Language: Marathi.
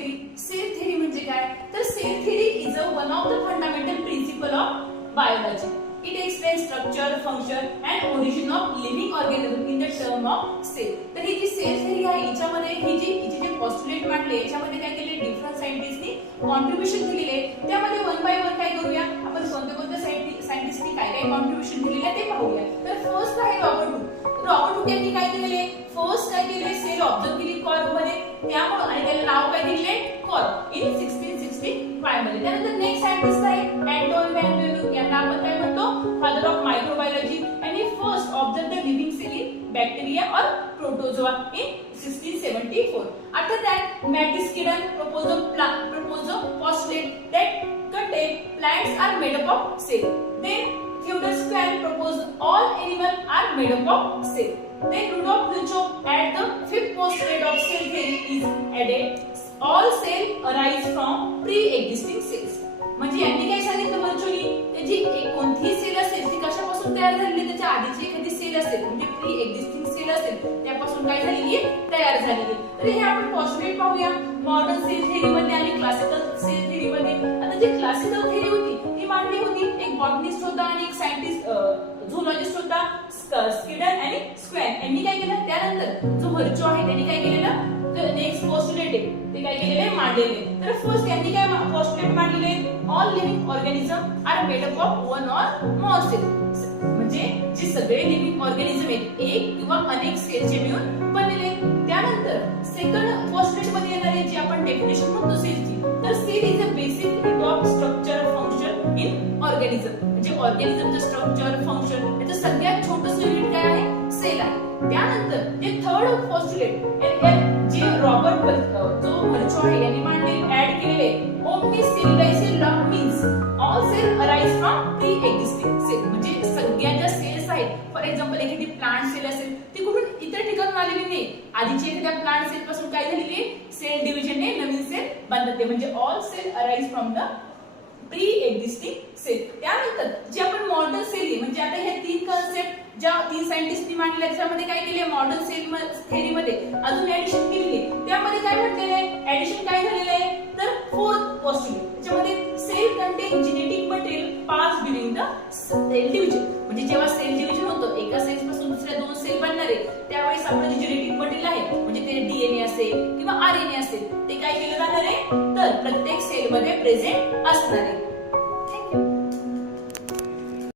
थेरी. सेल थेरी म्हणजे काय? तर cell theory is one of the fundamental principle of biology. It explains structure, function and origin of living organism in the term of cell. तर ही जी सेल थेरी आहे याच्यामध्ये हिचे जे पोस्टुलेट मांडले याच्यामध्ये काय केले डिफरंट सायंटिस्टनी कॉन्ट्रिब्युशन दिलेले. त्यामध्ये वन बाय वन काय करूया आपण कोणत्या सायंटिस्टनी काय कॉन्ट्रिब्युशन दिलेले आहे ते पाहूया. तर फर्स्ट आहे रॉबर्ट हुक. रॉबर्ट हुक यांनी काय केले फर्स्ट काय केले सेल ऑब्झर्व केली कॉर्क मध्ये. त्यामुळे आणि त्याला नाव काय दिले कॉर्क इन 1665 मध्ये. त्यानंतर नेक्स्ट सायंटिस्ट आहे अँटोन व्हॅन लेeuwenhoek. यांना आपण काय म्हणतो father of microbiology. and he first observed the living cell in bacteria or protozoa in 1674. After that Matis Kidon proposed a postulate that contain plants are made up of cell. Then Theodor Schwann proposed all animals are made up of cell. Then Rudolf Virchow at the fifth postulate of cell theory is added all cells arise from pre-existing cells. म्हणजे यांनी काय सांगितलं वर्चुअली त्याची एक कोणतीही सेल असेल ती कशापासून तयार झालेली त्याच्या आधीची एखादी सेल असेल म्हणजे प्री एक्झिस्टिंग सेल असेल त्यापासून काय झालेली तयार झालेली. तर हे आपण पोस्टुलेट पाहूया मॉडर्न सेल थेरी मध्ये आणि क्लासिकल सेल थेरी मध्ये. आता जी क्लासिकल थेरी होती ती मांडली होती एक बॉटनिस्ट होता आणि एक सायंटिस्ट झूलॉजिस्ट होता स्किडन आणि स्क्वॅन. यांनी काय केलं त्यानंतर जो व्हर्चो आहे त्यांनी काय केलेलं नेक्स्ट पोस्टुलेट ते काय केलेले मांडलेले. तर फर्स्ट यांनी काय पोस्टुलेट मांडलेले all living organism are made up of one or more cell. म्हणजे जे सगळे लिव्हिंग ऑर्गॅनिझम आहेत एक किंवा अनेक सेलचे मिळून बनलेले. त्यानंतर सेकंड पोस्टुलेट मध्ये येणारे जे आपण डेफिनेशन म्हणतो सेलची तर cell is a basic unit of structure function in organism. म्हणजे ऑर्गॅनिझमचं स्ट्रक्चर फंक्शन याचं सगळ्यात छोटंसं युनिट काय आहे सेल आहे. त्यानंतर जे थर्ड पोस्टुलेट जे रॉबर्ट जो व्हर्चो आहे यांनी मांडले ऍड केलेले omni cellular cell means all cell arise from pre existing cell. म्हणजे सगळ्या ज्या सेल्स आहेत फॉर एक्झाम्पल एखादी प्लांट सेल असेल ती कुठून इतर ठिकाणून आलेली नाही. आधीची एखाद्या प्लांट सेल पासून काय झालेली सेल डिव्हिजनने नवीन सेल बनते. म्हणजे all cell arise from the pre existing cell. त्यानंतर जे आपण मॉडर्न सेल म्हणजे आता ह्या तीन कन्सेप्ट ज्या तीन सायंटिस्टनी मांडल्या त्याच्यामध्ये काय केले मॉडर्न सेल थेरी मध्ये अजून ऍडिशन केलेली. त्यामध्ये काय म्हटलेलं आहे ऍडिशन काय झालेलं आहे तर फोर्थ पोस्टुलेट त्याच्यामध्ये cell contain genetic material pass during the cell division. म्हणजे जेव्हा सेल डिव्हिजन होतं एका सेल पासून दुसऱ्या दोन सेल बनणार आहे त्यावेळेस आपलं जे जेनेटिक मटेरियल आहे म्हणजे ते डीएनए असेल किंवा आरएनए असेल ते काय केलं जाणार आहे तर प्रत्येक सेल मध्ये प्रेझेंट असणार आहे.